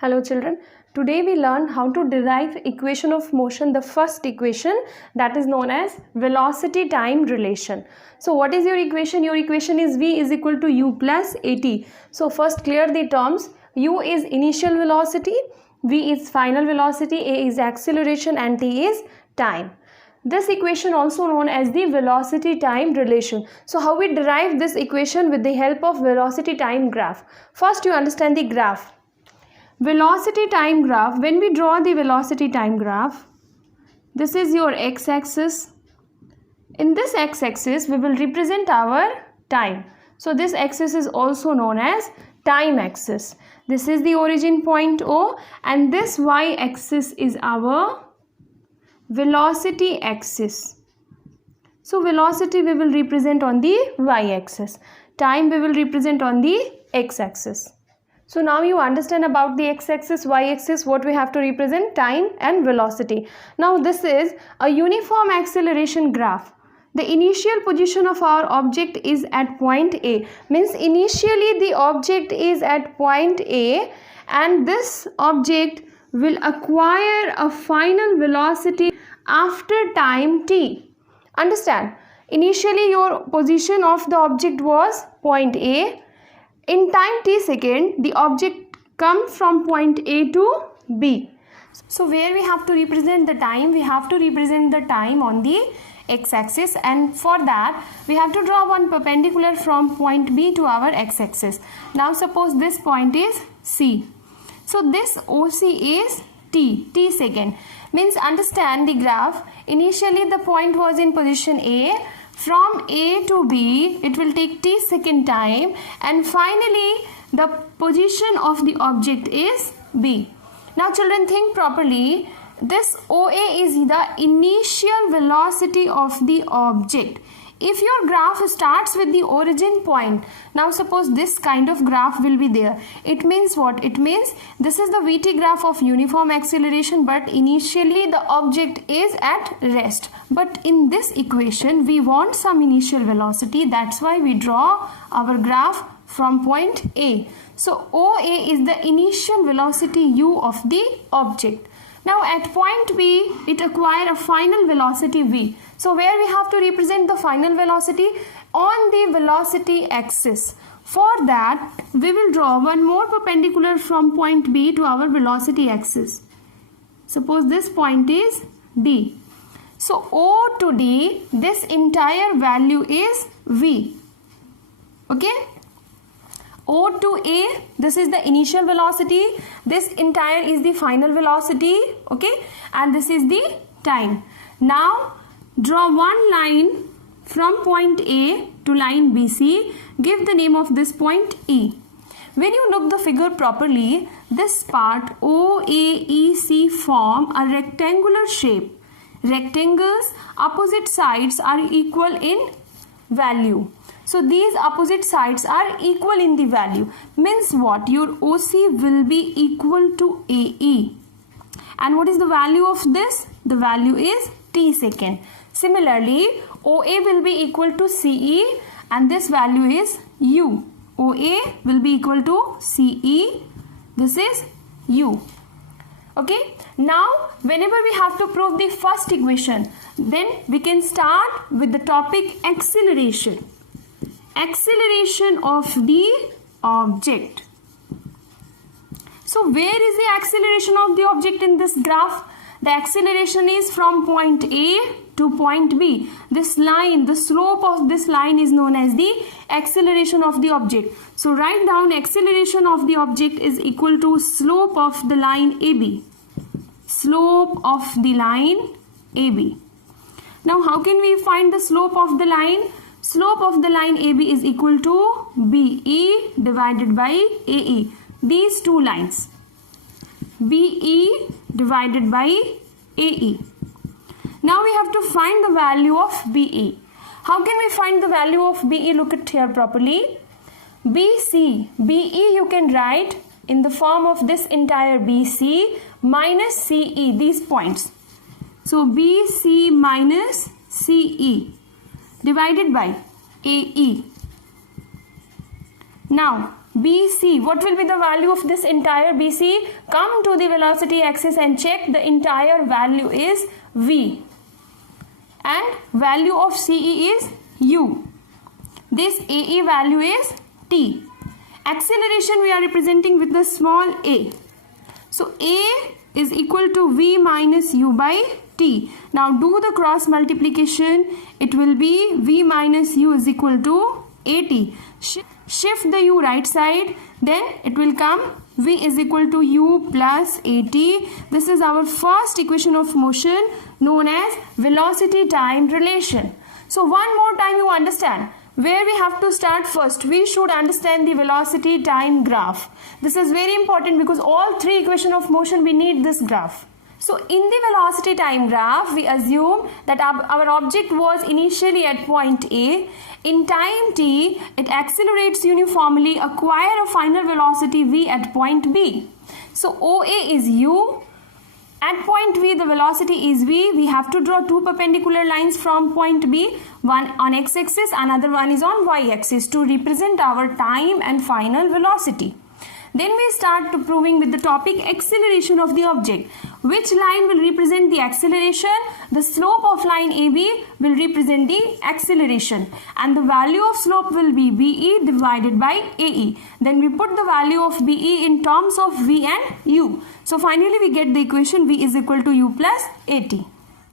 Hello children, today we learn how to derive equation of motion, the first equation that is known as velocity time relation. So what is your equation? Your equation is V is equal to u plus at. So first clear the terms. U is initial velocity, V is final velocity, A is acceleration and T is time. This equation also known as the velocity time relation. So how we derive this equation? With the help of velocity time graph. First you understand the graph. Velocity time graph, when we draw the velocity time graph, this is your x-axis. In this x-axis, we will represent our time. So this axis is also known as time axis. This is the origin point O, and this y-axis is our velocity axis. So velocity we will represent on the y-axis. Time we will represent on the x-axis. So now you understand about the x-axis, y-axis, what we have to represent, time and velocity. Now this is a uniform acceleration graph. The initial position of our object is at point A. Means initially the object is at point A and this object will acquire a final velocity after time t. Understand? Initially your position of the object was point A. In time t second, the object comes from point A to B. So where we have to represent the time? We have to represent the time on the x-axis, and for that we have to draw one perpendicular from point B to our x-axis. Now suppose this point is C. So this OC is t second. Means understand the graph. Initially the point was in position A. From A to B, it will take t second time, and finally the position of the object is B. Now children, think properly. This OA is the initial velocity of the object. If your graph starts with the origin point, now suppose this kind of graph will be there. It means what? It means this is the VT graph of uniform acceleration, but initially the object is at rest. But in this equation, we want some initial velocity. That's why we draw our graph from point A. So OA is the initial velocity U of the object. Now at point B, it acquires a final velocity V. So where we have to represent the final velocity? On the velocity axis. For that, we will draw one more perpendicular from point B to our velocity axis. Suppose this point is D. So O to D, this entire value is V. Okay? O to A, this is the initial velocity. This entire is the final velocity. Okay? And this is the time. Now, draw one line from point A to line BC. Give the name of this point E. When you look the figure properly, this part OAEC form a rectangular shape. Rectangles, opposite sides are equal in value. So these opposite sides are equal in the value. Means what? Your OC will be equal to AE. And what is the value of this? The value is t second. Similarly, OA will be equal to CE and this value is U. OA will be equal to CE. This is U. Okay. Now, whenever we have to prove the first equation, then we can start with the topic acceleration. Acceleration of the object. So where is the acceleration of the object in this graph? The acceleration is from point A to point B. This line, the slope of this line is known as the acceleration of the object. So write down acceleration of the object is equal to slope of the line AB. Slope of the line AB. Now how can we find the slope of the line? Slope of the line AB is equal to BE divided by AE. These two lines. BE divided by AE. Now we have to find the value of BE. How can we find the value of BE? Look at here properly. BC. BE you can write in the form of this entire BC minus CE. These points. So BC minus CE. Divided by AE. Now BC. What will be the value of this entire BC? Come to the velocity axis and check. The entire value is V. And value of CE is U. This AE value is T. Acceleration we are representing with the small a. So A is equal to V minus U by T. Now do the cross multiplication. It will be V minus U is equal to AT. Shift the U right side. Then it will come V is equal to U plus AT. This is our first equation of motion known as velocity time relation. So one more time you understand. Where we have to start first, we should understand the velocity time graph. This is very important because all three equations of motion we need this graph. So in the velocity time graph, we assume that our object was initially at point A. In time t, it accelerates uniformly, acquire a final velocity v at point B. So OA is U. At point V, the velocity is V. We have to draw two perpendicular lines from point B, one on x-axis, another one is on y-axis to represent our time and final velocity. Then we start to proving with the topic acceleration of the object. Which line will represent the acceleration? The slope of line AB will represent the acceleration, and the value of slope will be BE divided by AE. Then we put the value of BE in terms of V and U. So finally we get the equation V is equal to U plus AT.